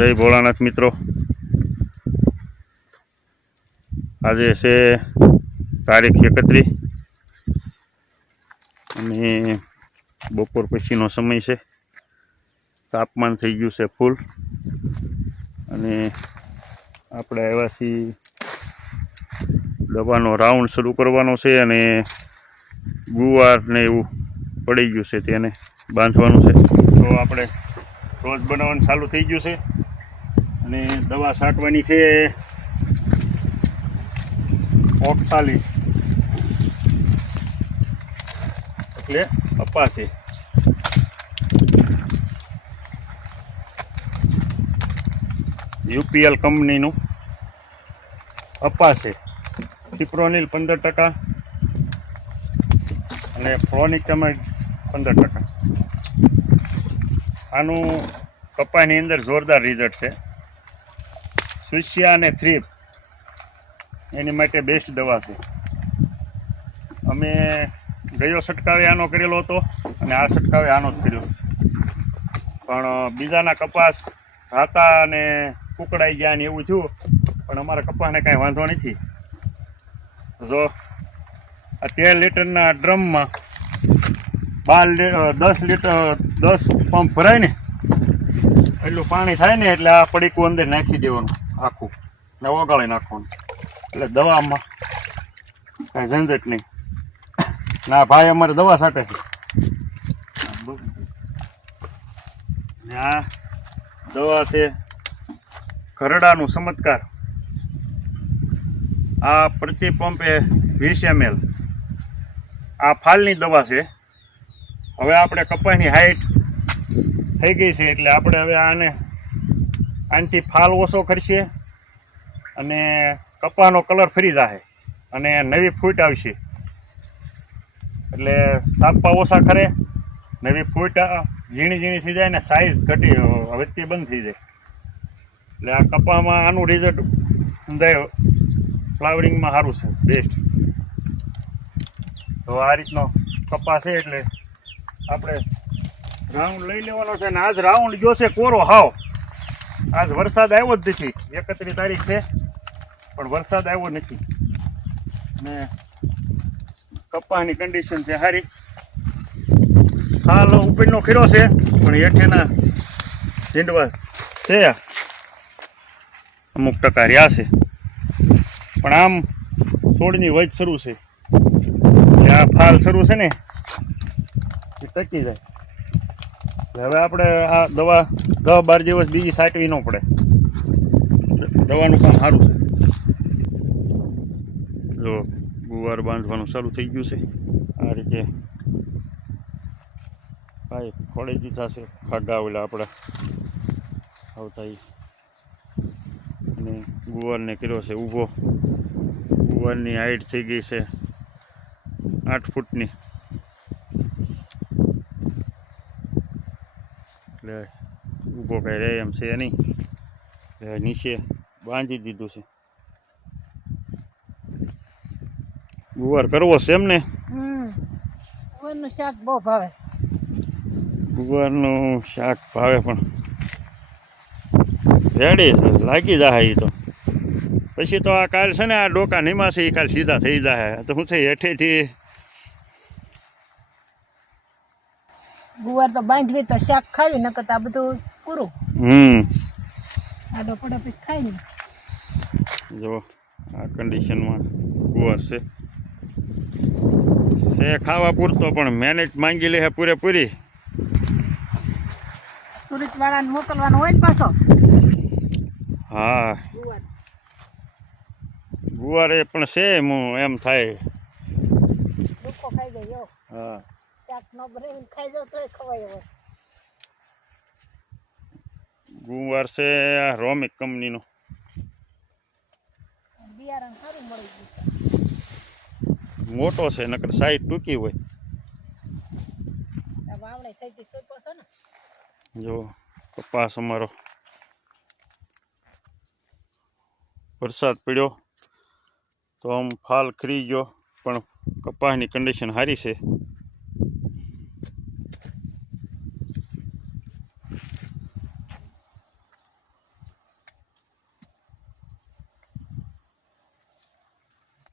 જય ભોળાનાથ મિત્રો, આજે છે તારીખ 31 અને બપોર પછીનો સમય છે. તાપમાન થઈ ગયું છે ફૂલ અને આપણે આવ્યા છીએ દવાનો રાઉન્ડ શરૂ કરવાનો છે અને ગુવાર ને એવું પડી ગયું છે તેને બાંધવાનું છે. તો આપણે રોજ બનાવવાનું ચાલુ થઈ ગયું છે અને દવા છાંટવાની છે 48 એટલે કપાસે. યુપીએલ કંપનીનું કપાસે. પિપ્રોનિલ 15% અને ફ્લોનિકમાઇડ 15%. આનું કપાસની અંદર જોરદાર રિઝલ્ટ છે. સુસ્યા અને થ્રીપ એની માટે બેસ્ટ દવા છે. અમે ગયો છંટકાવે આનો કરેલો હતો અને આ છંટકાવે આનો જ કર્યો, પણ બીજાના કપાસ રાતા અને કુકડાઈ ગયા ને એવું થયું, પણ અમારા કપાસને કાંઈ વાંધો નથી. જો આ 13 લીટરના ડ્રમમાં 10 પંપ ભરાય ને એટલું પાણી થાય ને એટલે આ પડીકું અંદર નાખી દેવાનું આખું ને ઓગાળી નાખવાનું, એટલે દવામાં કાંઈ ઝંઝટ નહીં. ના ભાઈ અમારે દવા છાંટે છે ને આ દવા છે ખરડાનું ચમત્કાર. આ પ્રતિ પંપે 20 ml. આ ફાલની દવા છે. હવે આપણે કપાસની હાઈટ થઈ ગઈ છે એટલે આપણે હવે આનાથી ફાલ ઓછો કરશે અને કપાસનો કલર ફરી જશે અને નવી ફૂટ આવશે. એટલે સાપા ઓછા કરે, નવી ફૂટ ઝીણી ઝીણી થઈ જાય ને સાઇઝ ઘટી વધતી બંધ થઈ જાય. એટલે આ કપાસમાં આનું રિઝલ્ટ સમજાય ફ્લાવરિંગમાં સારું છે, બેસ્ટ. તો આ રીતનો કપાસ છે એટલે આપણે રાઉન્ડ લઈ લેવાનો છે. અને આજ રાઉન્ડ જો છે કોરો હાવ. આજ વરસાદ આવ્યો જ નથી. 31 તારીખ છે પણ વરસાદ આવ્યો નથી ને કપાસની કન્ડિશન છે સારી. હાલ ઉપરનો ખીરો છે પણ હેઠેના ઝીંડવા છે અમુક ટકા રહ્યા છે, પણ આમ છોડની વજ શરૂ છે. આ ફાલ શરૂ છે ને એ ટકી જાય. હવે આપણે આ દવા 10-12 દિવસ બીજી છાંટવી ન પડે. દવાનું કામ સારું છે. જો ગુવાર બાંધવાનું ચાલુ થઈ ગયું છે. આ રીતે પાઇપ ખોળી દીધા છે ખાગા ઓલા આપણા આવતા અને ગુવારને કર્યો છે ઊભો. ગુવારની હાઈટ થઈ ગઈ છે 8 ફૂટની. એટલે ઊભો કાંઈ રહે એમ છે નહીં, નીચે બાંધી દીધું છે. ગુવાર કરવો છે એમ ને? ગુવારનું શાક બહુ ભાવે છે. ગુવારનું શાક ભાવે પણ રેડી છે, લાગી જાય. એ તો પછી તો આ કાલ છે ને આ ડોકા નીમાશે એ કાલ સીધા થઈ જાય. તો શું છે હેઠેથી ગુવાર તો બાંધવી તો શાક ખાવી, નકર આ બધું પૂરું. આડો પડો પછી ખાઈ ને. જો આ કન્ડિશનમાં ગુવાર છે ખાવા પૂરતો, પણ મહેનત માંગી લે છે પૂરેપૂરી. સુરત વાળાને મોકલવાનો હોય ને પાછો. હા ગુવાર એ પણ છે એમ થાય. ડુક્કો ખાઈ ગયો. હા શાક નો બનાવીને ખાઈ જાવ તોય ખવાય. હવે ગુવાર છે આ રોમિક કંપનીનો. બિયારણ સારું મળી ગયું. મોટો છે નકર સાઈડ ટૂંકી હોય. વાવડે થઈ ગઈ સોપો છે ને. જો કપાસ અમારો વરસાદ પડ્યો તો આમ ફાલ ખરી ગયો, પણ કપાસની કન્ડિશન સારી છે.